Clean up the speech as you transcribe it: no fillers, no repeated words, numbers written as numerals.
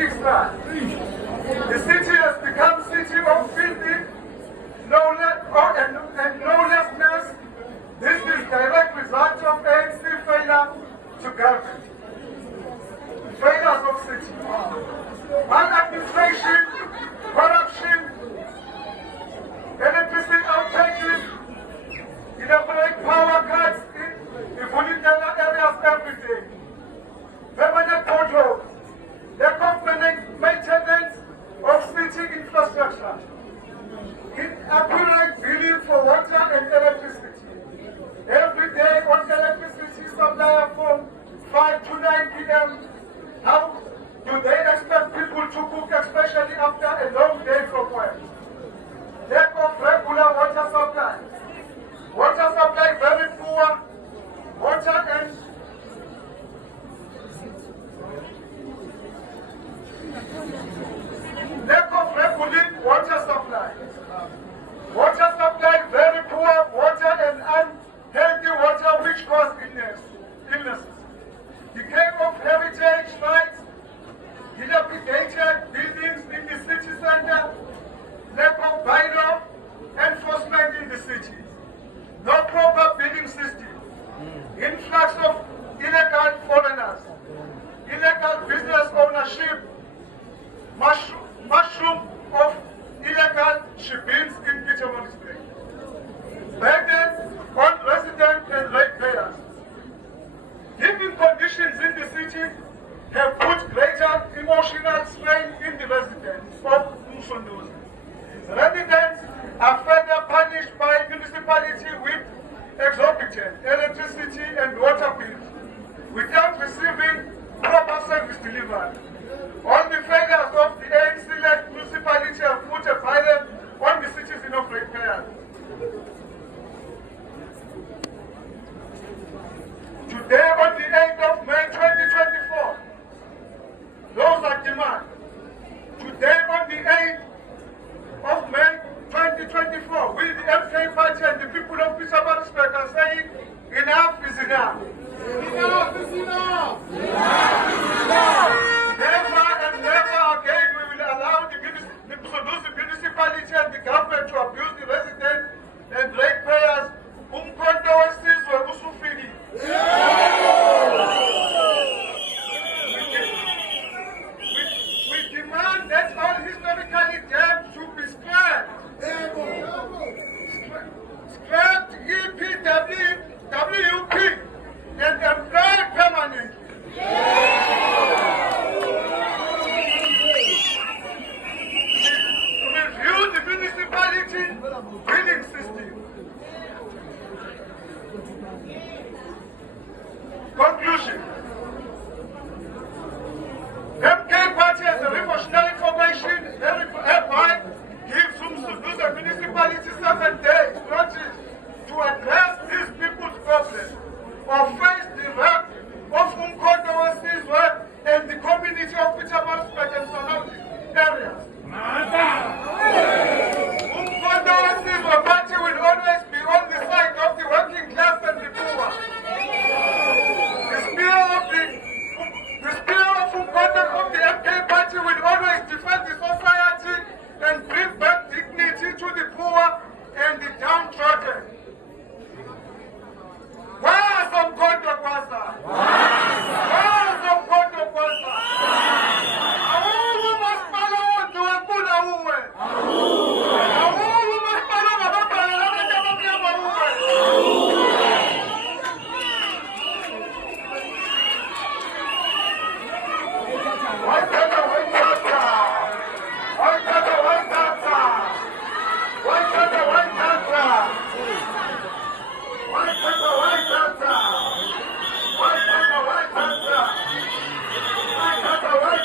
fixed right. The city has become city of filthy, and lawlessness. This is direct result of ANC failure to govern. Failures of city. Maladministration, corruption, electricity outages, elaborate power cuts in vulnerable areas every day. Permanent potholes, lack of maintenance of city infrastructure, inaccurate billing for water and electricity. Every day on electricity supply from 5 to 9 p.m. How do they expect people to cook, especially after a long day from work? Lack of regular water supply. Water supply very poor. Water and lack of regular water supply. Water supply very poor. Water and unhealthy water which cause illnesses. Decay of heritage sites, dilapidated buildings in the city center, lack of bylaw enforcement in the city, no proper billing system, influx of illegal foreigners, illegal business ownership, mushroom of illegal shipments in Kitchener District, burden on residents and ratepayers. Living conditions in the city have put greater emotional strain in the residents of Msunduzi. Residents are further punished by municipality with exorbitant electricity and water bills without receiving proper service delivery. All the failures of the ANC-led municipality have put a burden on the citizen of ratepayers. Today, on the 8th of May 2024, those are demand. Today, on the 8th of May 2024, we, the MK Party and the people of Pietermaritzburg are saying, enough is enough. Enough is enough. Enough is enough.